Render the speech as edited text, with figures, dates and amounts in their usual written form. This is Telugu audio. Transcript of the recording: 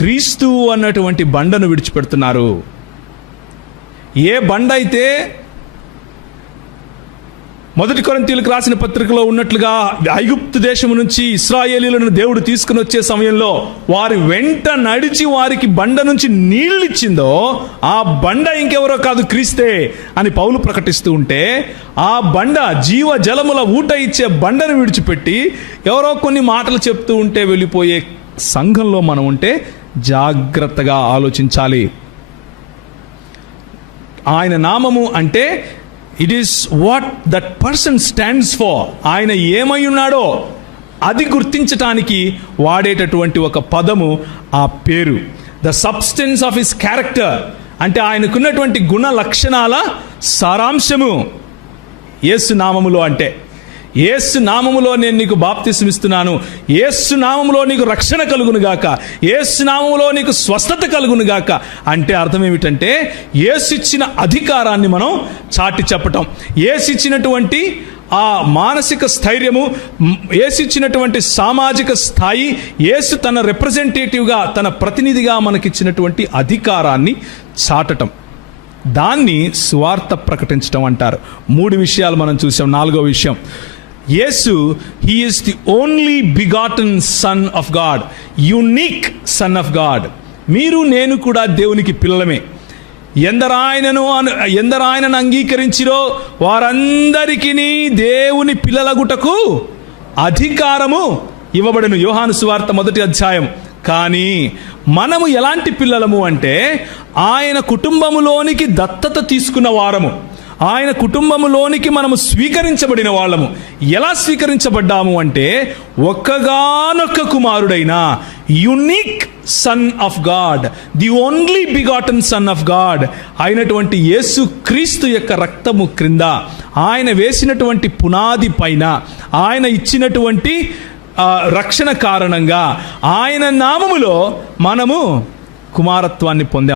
క్రీస్తు అన్నటువంటి బండను విడిచిపెడుతున్నారు. ఏ బండ అయితే మొదటి కొరింథీయులకు రాసిన పత్రికలో ఉన్నట్లుగా ఐగుప్తు దేశం నుంచి ఇశ్రాయేలీయులను దేవుడు తీసుకుని వచ్చే సమయంలో వారి వెంట నడిచి వారికి బండ నుంచి నీళ్ళు ఇచ్చిందో, ఆ బండ ఇంకెవరో కాదు క్రీస్తే అని పౌలు ప్రకటిస్తూ ఉంటే, ఆ బండ జీవ జలముల ఊట ఇచ్చే బండను విడిచిపెట్టి ఎవరో కొన్ని మాటలు చెప్తూ ఉంటే వెళ్ళిపోయే సంఘంలో మనం ఉంటే జాగ్రత్తగా ఆలోచించాలి. ఆయన నామము అంటే it is what that person stands for. ఆయన ఏమై ఉన్నాడో అది గుర్తించటానికి వాడేటటువంటి ఒక పదము ఆ పేరు. The substance of his character అంటే ఆయనకున్నటువంటి గుణ లక్షణాల సారాంశము యేసు నామములో. అంటే యేసు నామములో నేను నీకు బాప్తిసం ఇస్తున్నాను, యేసు నామములో నీకు రక్షణ కలుగును గాక, యేసు నామములో నీకు స్వస్థత కలుగును గాక అంటే అర్థం ఏమిటంటే, యేసు ఇచ్చిన అధికారాన్ని మనం చాటి చెప్పటం, యేసు ఇచ్చినటువంటి ఆ మానసిక స్థైర్యము, యేసు ఇచ్చినటువంటి సామాజిక స్థాయి, యేసు తన రిప్రజెంటేటివ్గా తన ప్రతినిధిగా మనకిచ్చినటువంటి అధికారాన్ని చాటటం, దాన్ని సువార్త ప్రకటించడం అంటారు. 3 విషయాలు మనం చూసాం. 4వ విషయం, Yesu he is the only begotten son of God, unique son of God. మీరు నేను కూడా దేవునికి పిల్లలమే. ఎందరాయనను అంగీకరించిరో వారందరికీ దేవుని పిల్లలగుటకు అధికారము ఇవ్వబడెను. యోహాను సువార్త 1వ అధ్యాయం. కానీ మనము ఎలాంటి పిల్లలము అంటే, ఆయన కుటుంబములోనికి దత్తత తీసుకున్న వారము, ఆయన కుటుంబములోనికి మనము స్వీకరించబడిన వాళ్ళము. ఎలా స్వీకరించబడ్డాము అంటే, ఒక్కగానొక్క కుమారుడైన unique sun of God, the only begotten son of God అయినటువంటి యేసు క్రీస్తు యొక్క రక్తము క్రింద, ఆయన వేసినటువంటి పునాది పైన, ఆయన ఇచ్చినటువంటి రక్షణ కారణంగా, ఆయన నామములో మనము కుమారత్వాన్ని పొందాం.